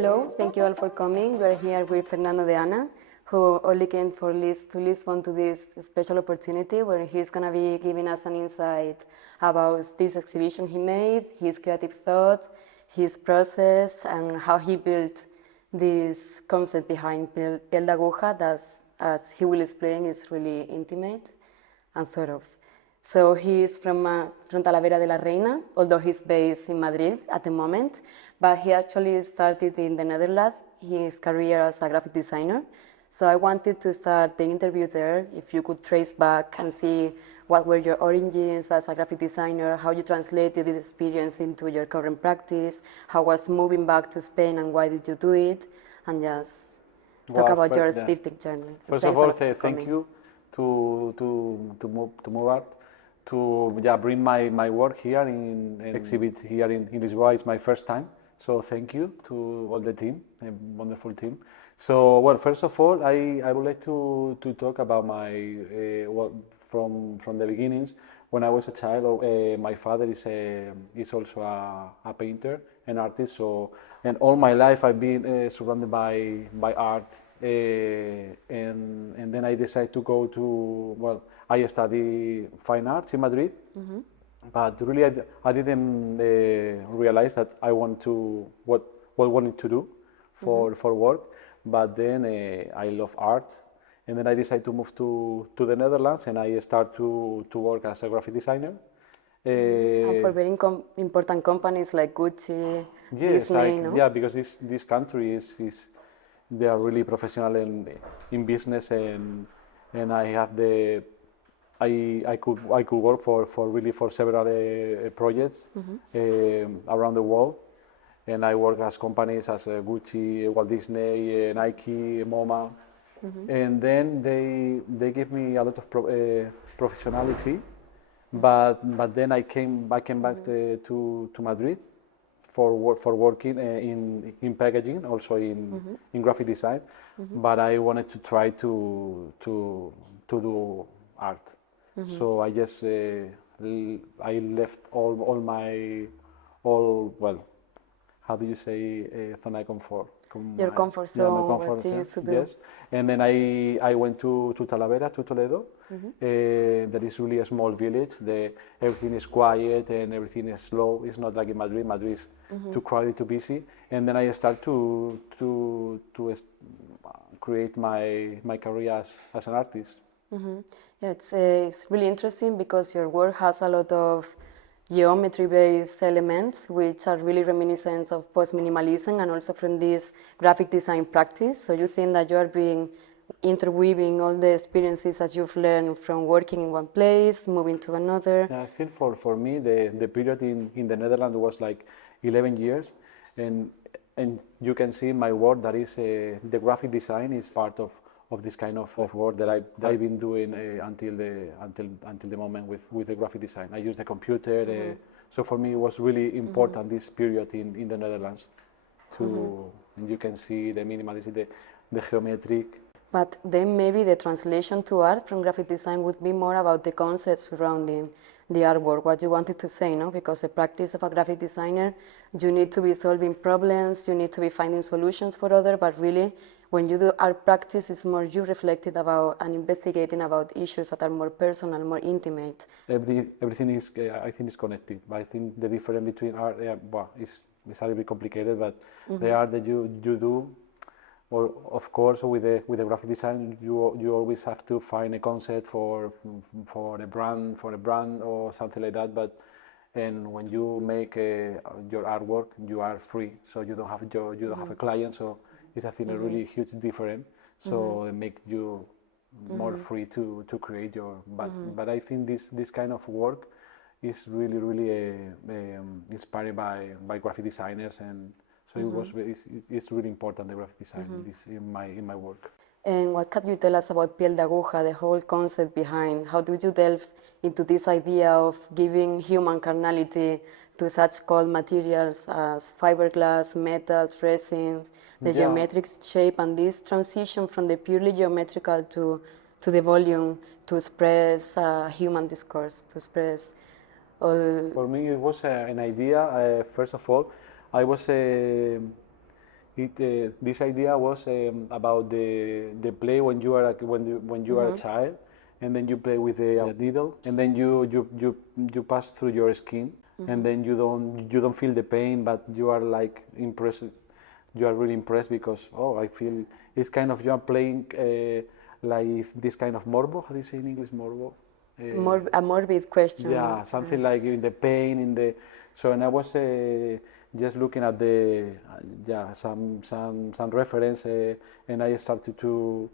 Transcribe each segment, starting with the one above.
Hello, thank you all for coming. We're here with Fernando De Ana, who only came to listen to this special opportunity where he's going to be giving us an insight about this exhibition he made, his creative thought, his process, and how he built this concept behind Piel de aguja that, as he will explain, is really intimate and thought of. So he is from Talavera de la Reina, although he's based in Madrid at the moment, but he actually started in the Netherlands, his career as a graphic designer. So I wanted to start the interview there, if you could trace back and see what were your origins as a graphic designer, how you translated this experience into your current practice, how was moving back to Spain and why did you do it, and just talk about your artistic journey. First of all, thank you to MOVART to bring my work here and exhibit here in Lisboa. It's my first time, so thank you to all the team, a wonderful team. So, well, first of all, I would like to talk about my from the beginnings. When I was a child, my father is also a painter, an artist. So, and all my life I've been surrounded by art. And then I decided to go to, I study fine arts in Madrid, but really I didn't realize that I want to what wanted to do for work. But then I love art, and then I decided to move to the Netherlands, and I start to work as a graphic designer. And for very important companies like Gucci, Disney, no? Yeah, because this country they are really professional in business, and I have I could work for several projects around the world, and I work as companies as Gucci, Walt Disney, Nike, MoMA, and then they give me a lot of professionality, but then I came back to Madrid for working in packaging, also in graphic design, but I wanted to try to do art. So I just I left how do you say zona de confort? Your comfort zone, what you used to do. Yes, and then I went to Talavera, to Toledo. That is really a small village. Everything is quiet and everything is slow. It's not like in Madrid. Madrid is too crowded, too busy. And then I start to create my career as an artist. Yeah, it's really interesting because your work has a lot of geometry-based elements which are really reminiscent of post-minimalism and also from this graphic design practice. So you think that you are interweaving all the experiences that you've learned from working in one place, moving to another. Yeah, I think for me the period in the Netherlands was like 11 years, and you can see in my work that is the graphic design is part of this kind of work that I've been doing until the moment with the graphic design. I use the computer, so for me it was really important this period in the Netherlands. You can see the minimalism, the geometric. But then maybe the translation to art from graphic design would be more about the concepts surrounding the artwork, what you wanted to say, no? Because the practice of a graphic designer, you need to be solving problems, you need to be finding solutions for others, but really when you do art practice, it's more you reflecting about and investigating about issues that are more personal, more intimate. Everything is, I think, is connected. But I think the difference between art, is a little bit complicated. But the art that you do, well, of course, with the graphic design, you always have to find a concept for a brand or something like that. But and when you make your artwork, you are free, so you don't have a client. So it's I think a really huge difference. So it makes you more free to create your. But I think this kind of work is really inspired by graphic designers, and so it's really important, the graphic design in my work. And what can you tell us about Piel de aguja, the whole concept behind? How did you delve into this idea of giving human carnality to such cold materials as fiberglass, metals, resins, the geometric shape, and this transition from the purely geometrical to the volume to express human discourse, to express all... For me, it was an idea. First of all, I was This idea was about the play when you are when you are a child, and then you play with a needle, and then you pass through your skin, and then you don't feel the pain, but you are like impressed. You are really impressed because I feel it's kind of you are playing like this kind of morbo. How do you say in English morbo? A morbid question. Yeah, something like in the pain, in the. So, and I was just looking at the some reference, and I started to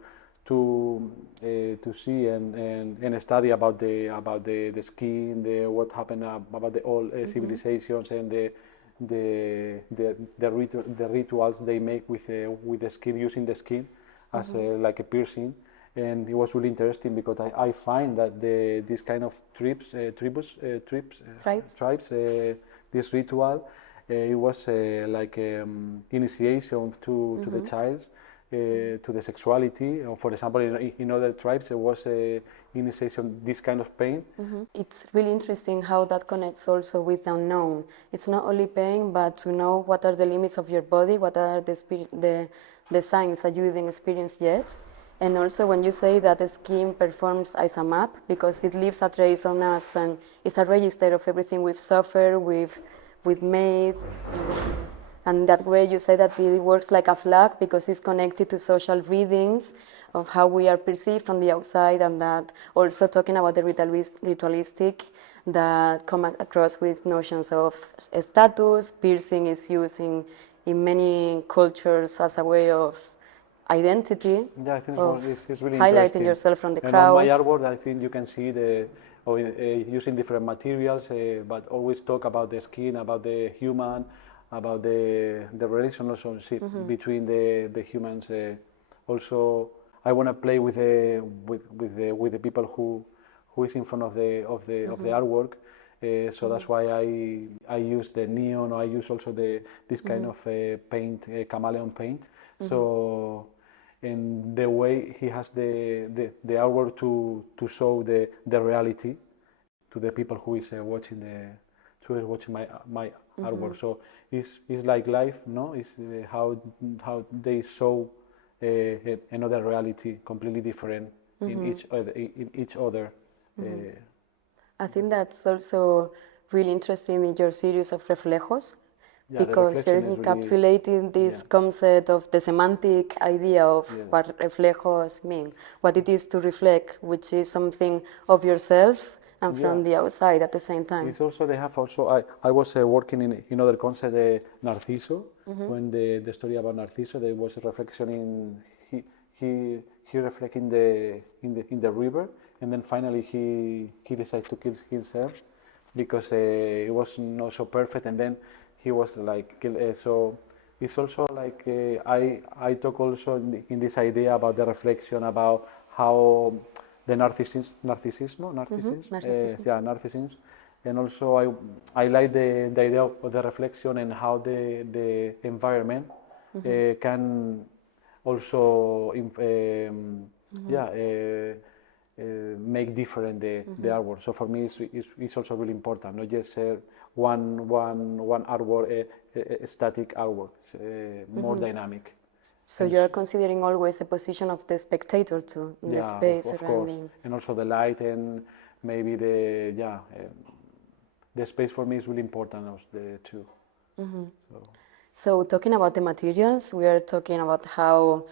see and study about the skin, the what happened about the old civilizations and the rituals they make with the skin, using the skin as like a piercing. And it was really interesting because I find that this kind of tribes, this ritual, it was like initiation to the child, to the sexuality. Or for example, in other tribes, it was initiation, this kind of pain. It's really interesting how that connects also with the unknown. It's not only pain, but to know what are the limits of your body, what are the signs that you didn't experience yet. And also when you say that the skin performs as a map, because it leaves a trace on us and it's a register of everything we've suffered, we've made, and that way you say that it works like a flag because it's connected to social readings of how we are perceived from the outside, and that also talking about the ritualistic that come across with notions of status. Piercing is used in many cultures as a way of identity, Yeah, I think it's really highlighting interesting. yourself from the And crowd. on my artwork, I think you can see using different materials, but always talk about the skin, about the human, about the relationship between the humans. Also, I want to play with the people who is in front of the artwork. So that's why I use the neon, or I use also this kind of paint, chameleon paint. So, in the way he has the artwork to show the reality to the people who is watching my artwork. So it's like life, no? It's how they show another reality completely different in each other. I think that's also really interesting in your series of reflejos, Yeah, the because you're reflection is really, encapsulating this concept of the semantic idea of what reflejos mean, what it is to reflect, which is something of yourself and from the outside at the same time. It's also they have also I was working in other concept, Narciso, when the story about Narciso, there was a reflection in he reflect in the river, and then finally he decided to kill himself because it was not so perfect, and then he was like so. It's also like I talk also in this idea about the reflection about how the narcissism, and also I like the idea of the reflection and how the environment can also make different the artwork. So for me, it's also really important, not just one artwork, a static artwork, more dynamic. So you're considering always the position of the spectator too, in the space of surrounding. course. And also the light, and maybe the space for me is really important too. So talking about the materials, we are talking about how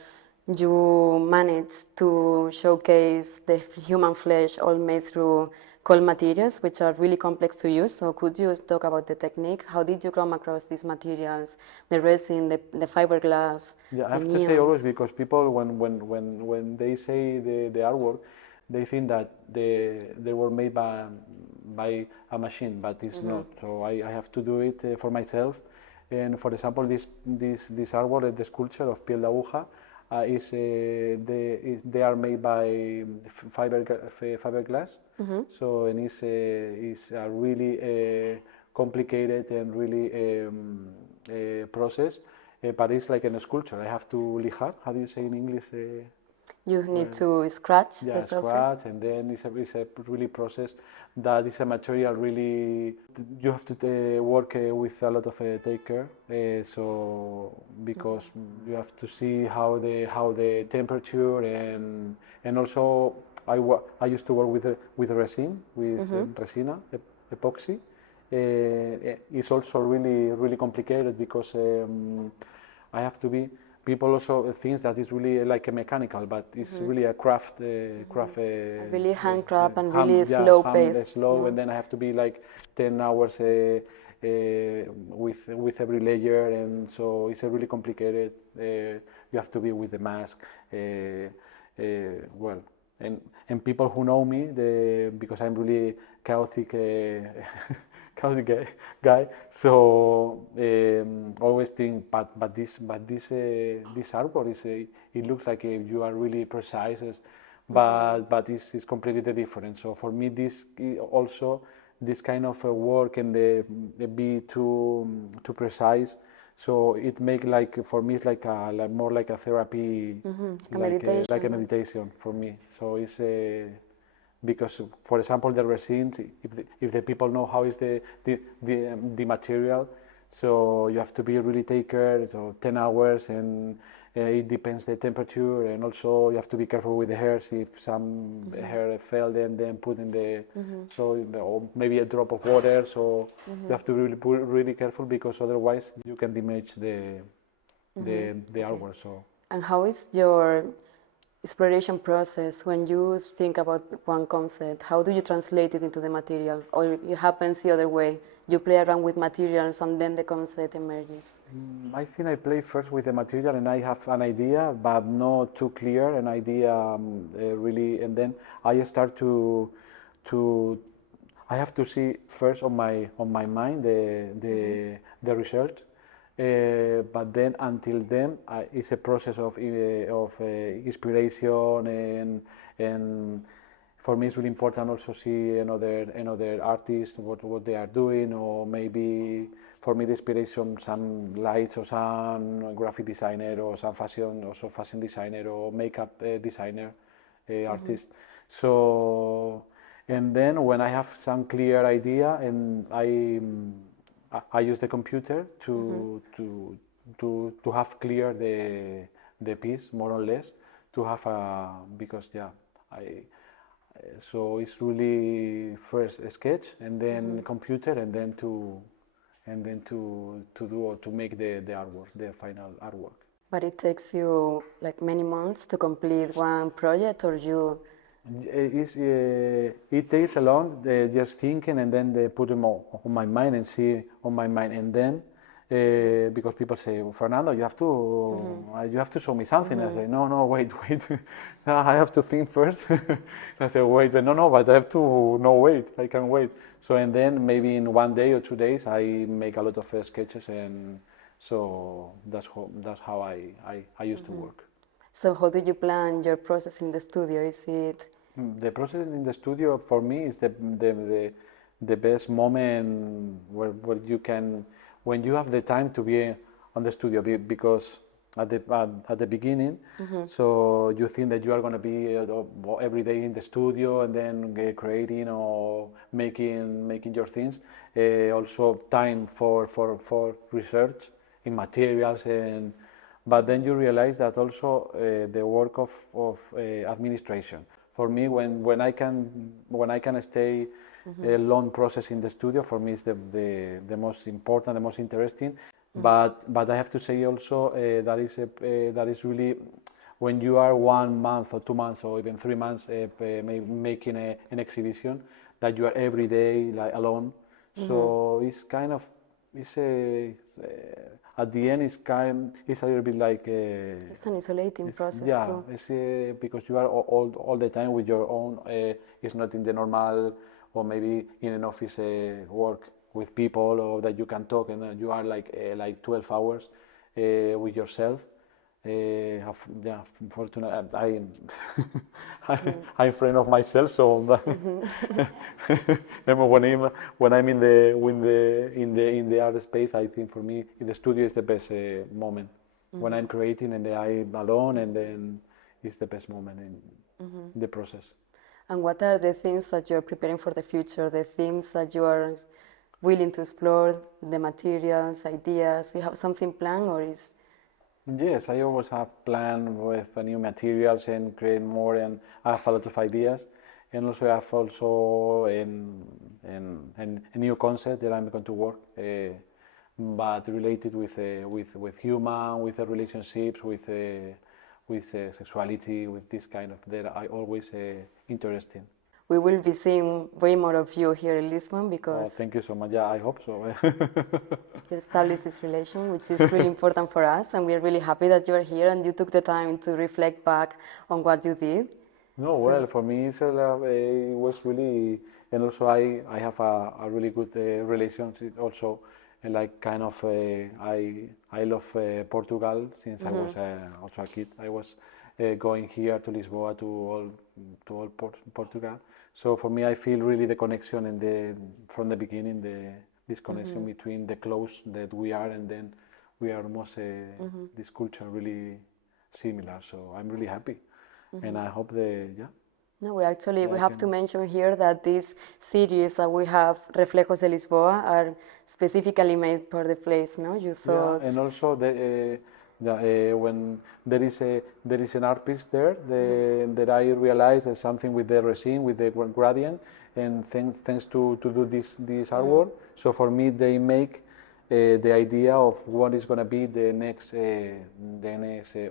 you managed to showcase the human flesh all made through cold materials, which are really complex to use. So could you talk about the technique? How did you come across these materials, the resin, the fiberglass? Yeah, I have to say always, because people when they say the artwork, they think that they were made by a machine, but it's not. So I have to do it for myself. And for example, this artwork, the sculpture of Piel de aguja, they are made by fiberglass. So, and it's a really complicated and really process, but it's like a sculpture. I have to lijar. How do you say in English? You need to scratch the Yeah, surface. scratch, and then it's a really process that is a material really you have to work with a lot of take care. So because you have to see how the temperature and also I used to work with resin with resina epoxy. It's also really complicated because I have to be. People also think that it's really like a mechanical, but it's really a craft. Really handcraft and really slow pace. Slow, and then I have to be like 10 hours with every layer, and so it's a really complicated. You have to be with the mask. Well, and people who know me, because I'm really chaotic. Chaotic guy, so always think, but this artwork is it looks like you are really precise, but it's completely different. So for me, this also this kind of work and the be too precise. So it make like for me it's like more like a therapy, like a meditation for me. So it's because, for example, the resins, if the people know how is the material, so you have to be really take care. So 10 hours, and it depends the temperature, and also you have to be careful with the hairs. If some hair fell, then put in the so or maybe a drop of water. So you have to be really careful, because otherwise you can damage the artwork. So. And how is your exploration process when you think about one concept? How do you translate it into the material, or it happens the other way? You play around with materials and then the concept emerges. I think I play first with the material, and I have an idea, but not too clear an idea really, and then I start to I have to see first on my mind the result. But then until then it's a process of inspiration, and for me it's really important also see another artist what they are doing, or maybe for me the inspiration some lights or some graphic designer or some fashion designer or makeup designer artist. So and then when I have some clear idea, and I use the computer to have clear the piece more or less, to have because so it's really first a sketch, and then computer, and then to do or to make the artwork, the final artwork. But it takes you like many months to complete one project, or you? It takes a long just thinking, and then they put them on my mind and see on my mind, and then because people say, Fernando, you have to show me something. I say, no, wait, I have to think first. I say, wait, but no, but I have to wait, I can wait. So and then maybe in 1 day or 2 days I make a lot of sketches, and so that's how I used to work. So how do you plan your process in the studio? Is it? The process in the studio for me is the best moment where you can, when you have the time to be on the studio, because at the beginning, so you think that you are going to be every day in the studio, and then creating or making your things. Also time for research in materials, but then you realize that also the work of administration. For me, when I can stay a long process in the studio, for me is the most important, the most interesting. But I have to say also that is really, when you are 1 month or 2 months or even 3 months making an exhibition, that you are every day like alone. So it's kind of at the end it's a little bit like It's an isolating process too. It's because you are all the time with your own. It's not in the normal, or maybe in an office work with people, or that you can talk, and you are like 12 hours with yourself. Fortunately, I'm friend of myself, so when I'm in the art space, I think for me in the studio is the best moment when I'm creating, and I'm alone, and then is the best moment in the process. And what are the things that you're preparing for the future, the themes that you are willing to explore, the materials, ideas? You have something planned, or is... Yes, I always have planned with new materials and create more, and I have a lot of ideas. And also I have also a new concept that I'm going to work, but related with human, with the relationships, with sexuality, with this kind of that I always interested. We will be seeing way more of you here in Lisbon Oh, because thank you so much. Yeah, I hope so. you established this relation, which is really important for us, and we are really happy that you are here and you took the time to reflect back on what you did. No, well, for me it was really, and also I have a really good relationship also, and like kind of I love Portugal since I was also a kid. I was going here to Lisboa to all Portugal. So for me, I feel really the connection and from the beginning this connection between the clothes that we are, and then we are almost this culture really similar. So I'm really happy. And I hope No, we have to mention here that these series that we have, Reflejos de Lisboa, are specifically made for the place, no? You thought... Yeah, and also when there is an art piece there that I realized there's something with the resin, with the gradient, and thanks to do this artwork. So for me, they make the idea of what is going to be the next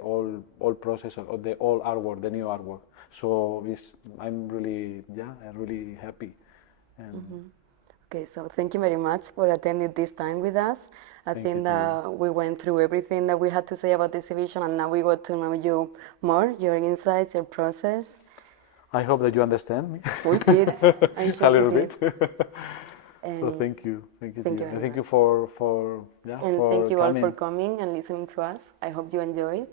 all process of the all artwork, the new artwork. So I'm really happy. Okay, so thank you very much for attending this time with us. I think that we went through everything that we had to say about the exhibition, and now we got to know you more, your insights, your process. I hope that you understand me. We did. I'm sure a little we did. bit. So thank you you and thank you much. for And thank you all coming. for coming and listening to us. I hope you enjoyed.